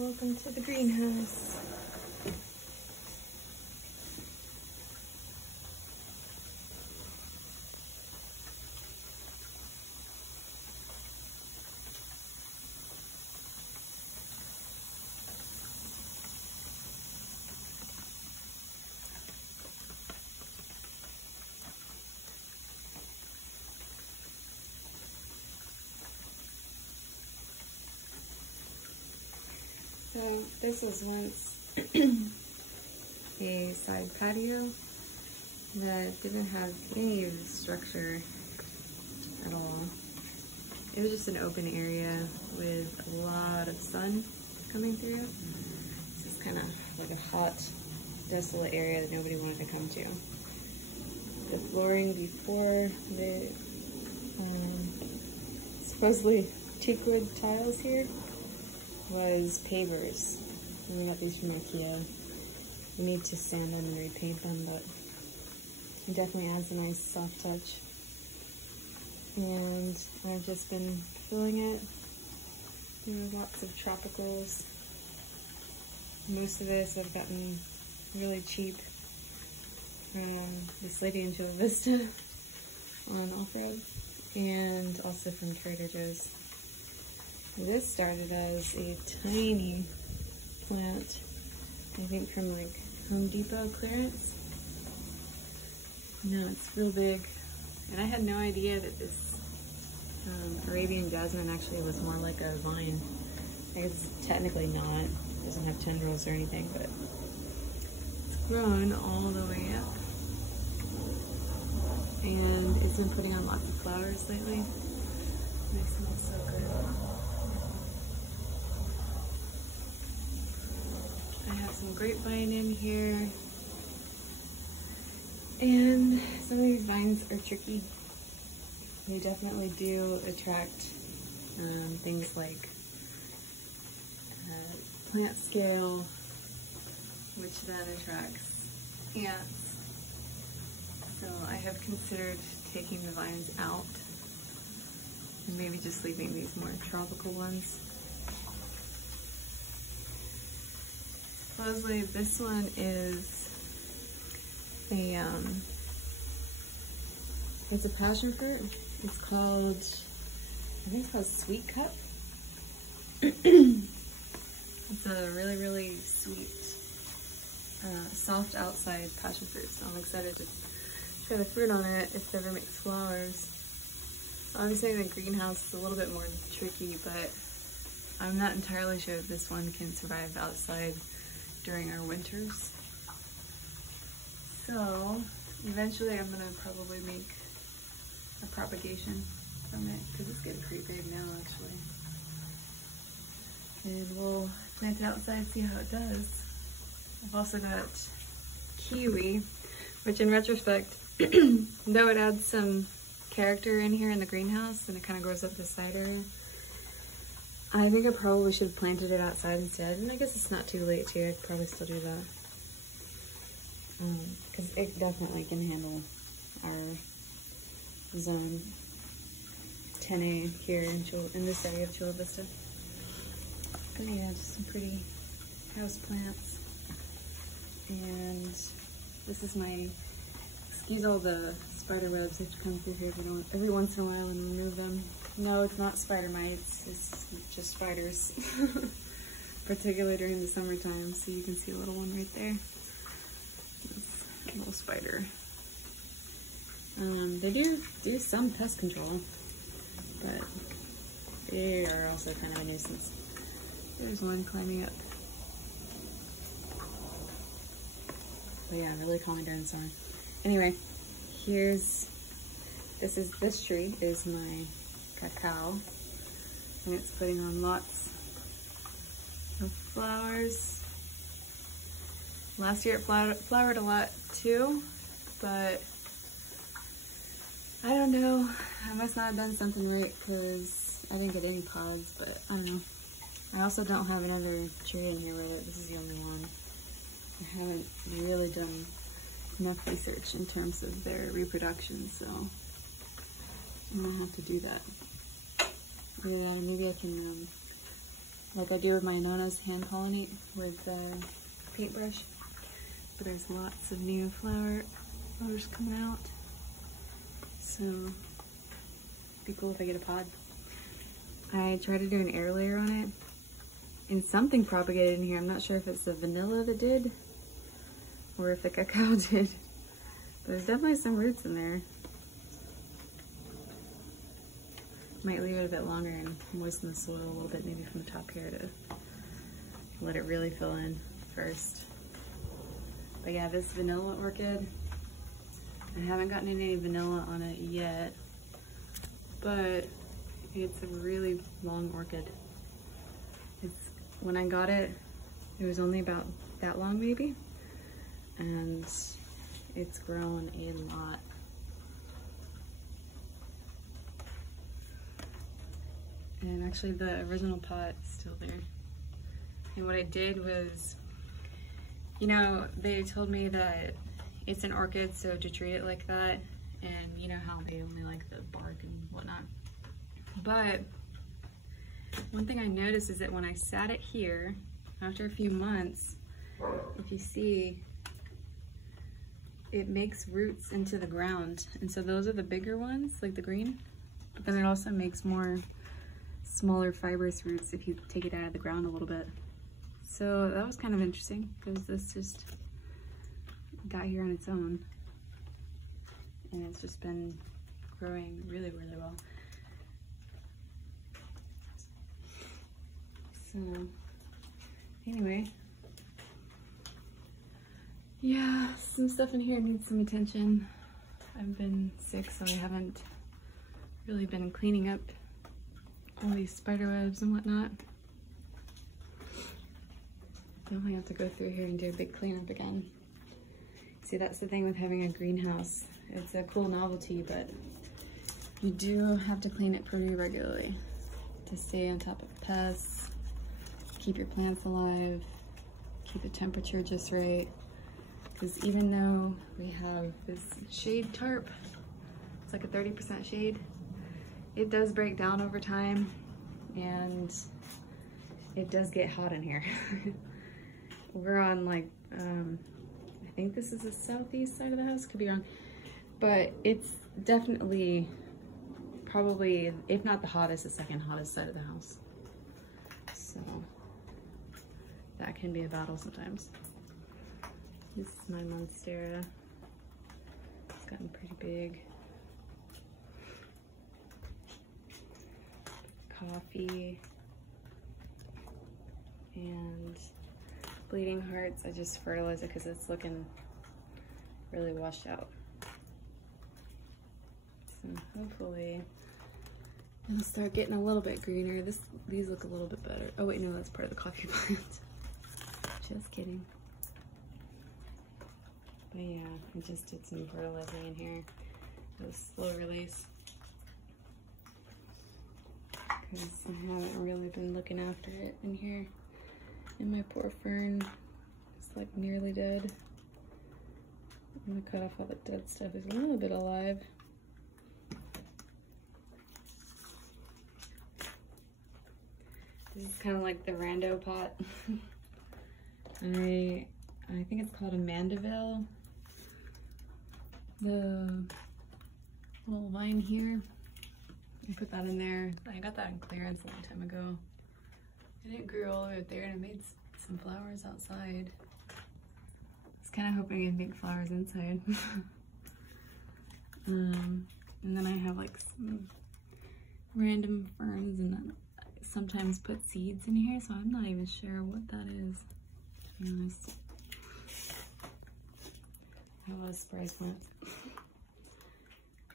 Welcome to the greenhouse. So this was once a side patio that didn't have any structure at all. It was just an open area with a lot of sun coming through. It's just kind of like a hot, desolate area that nobody wanted to come to. The flooring before the supposedly teakwood tiles here was pavers. We got these from IKEA. We need to sand them and repaint them, but it definitely adds a nice soft touch. And I've just been filling it. There are lots of tropicals. Most of this I've gotten really cheap from this lady in Chula Vista on off-road, and also from Trader Joe's. This started as a tiny plant, I think from like Home Depot clearance. Now it's real big. And I had no idea that this Arabian jasmine actually was more like a vine. I guess it's technically not. It doesn't have tendrils or anything, but it's grown all the way up. And it's been putting on lots of flowers lately. They smell so good. I have some grapevine in here, and some of these vines are tricky. They definitely do attract things like plant scale, which then attracts ants. So I have considered taking the vines out and maybe just leaving these more tropical ones. Supposedly this one is a, it's a passion fruit. It's called, I think it's called Sweet Cup. It's a really, really sweet, soft outside passion fruit. So I'm excited to try the fruit on it if it ever makes flowers. Obviously the greenhouse is a little bit more tricky, but I'm not entirely sure if this one can survive outside during our winters. So eventually I'm gonna probably make a propagation from it, because it's getting pretty big now actually. And we'll plant it outside, see how it does. I've also got kiwi, which in retrospect, though it adds some character in here in the greenhouse and it kind of grows up the side area, I think I probably should have planted it outside instead, and I guess it's not too late too. I could probably still do that. Because it definitely can handle our zone 10A here in this area of Chula Vista. But yeah, just some pretty house plants. And this is my, excuse all the spider webs that come through here every once in a while and remove them. No, it's not spider mites, it's just spiders. Particularly during the summertime, so you can see a little one right there. This little spider. They do some pest control, but they are also kind of a nuisance. There's one climbing up. But yeah, really calming during the summer. Anyway, this tree is my cacao, and it's putting on lots of flowers. Last year it flowered a lot too, but I don't know, I must not have done something right because I didn't get any pods, but I don't know. I also don't have another tree in here with it. This is the only one. I haven't really done enough research in terms of their reproduction, so I'm gonna have to do that. Yeah, maybe I can like I do with my Nona's hand pollinate with the paintbrush. But there's lots of new flowers coming out. So it'd be cool if I get a pod. I tried to do an air layer on it and something propagated in here. I'm not sure if it's the vanilla that did or if the cacao did. But there's definitely some roots in there. Might leave it a bit longer and moisten the soil a little bit, maybe from the top here, to let it really fill in first. But yeah, this vanilla orchid, I haven't gotten any vanilla on it yet, but it's a really long orchid. When I got it, it was only about that long maybe, and it's grown a lot. And actually the original pot is still there. And what I did was, you know, they told me that it's an orchid, so to treat it like that, and you know how they only like the bark and whatnot. But one thing I noticed is that when I sat it here, after a few months, if you see, it makes roots into the ground. And so those are the bigger ones, like the green, but then it also makes more smaller fibrous roots if you take it out of the ground a little bit. So that was kind of interesting because this just got here on its own and it's just been growing really, really well. So anyway, yeah, some stuff in here needs some attention. I've been sick, so I haven't really been cleaning up all these spider webs and whatnot. Definitely have to go through here and do a big cleanup again. See, that's the thing with having a greenhouse. It's a cool novelty, but you do have to clean it pretty regularly to stay on top of pests, keep your plants alive, keep the temperature just right. Because even though we have this shade tarp, it's like a 30% shade, it does break down over time and it does get hot in here. We're on like, I think this is the southeast side of the house, could be wrong, but it's definitely probably, if not the hottest, the second hottest side of the house. So that can be a battle sometimes. This is my monstera. It's gotten pretty big. Coffee and bleeding hearts. I just fertilize it because it's looking really washed out. So hopefully it'll start getting a little bit greener. These look a little bit better. Oh wait, no, that's part of the coffee plant. Just kidding. But yeah, I just did some fertilizing in here. It was slow release, because I haven't really been looking after it in here. And my poor fern is like nearly dead. I'm gonna cut off all the dead stuff. It's a little bit alive. This is kind of like the rando pot. I think it's called a mandeville. The little vine here, I put that in there. I got that in clearance a long time ago. And it grew all the way up there and it made some flowers outside. I was kind of hoping it'd make flowers inside. And then I have like some random ferns, and I sometimes put seeds in here, so I'm not even sure what that is, to be honest. I have a lot of surprise plants.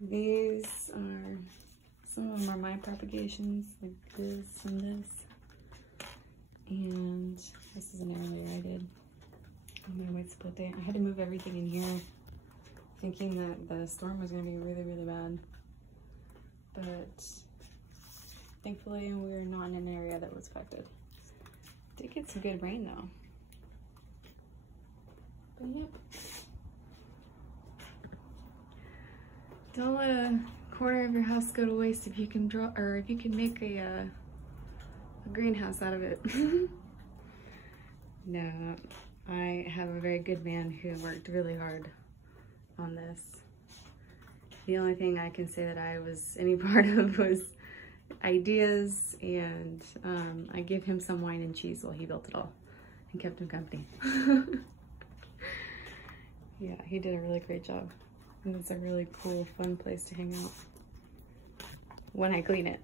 These are, some of them are my propagations, like this and this. And this is an air I did on my white split day. I had to move everything in here, thinking that the storm was going to be really, really bad. But thankfully, we were not in an area that was affected. Did get some good rain though. But yep. Don't let a corner of your house go to waste if you can draw, or if you can make a a greenhouse out of it. No, I have a very good man who worked really hard on this. The only thing I can say that I was any part of was ideas, and I gave him some wine and cheese while he built it all and kept him company. Yeah, he did a really great job. And it's a really cool, fun place to hang out when I clean it.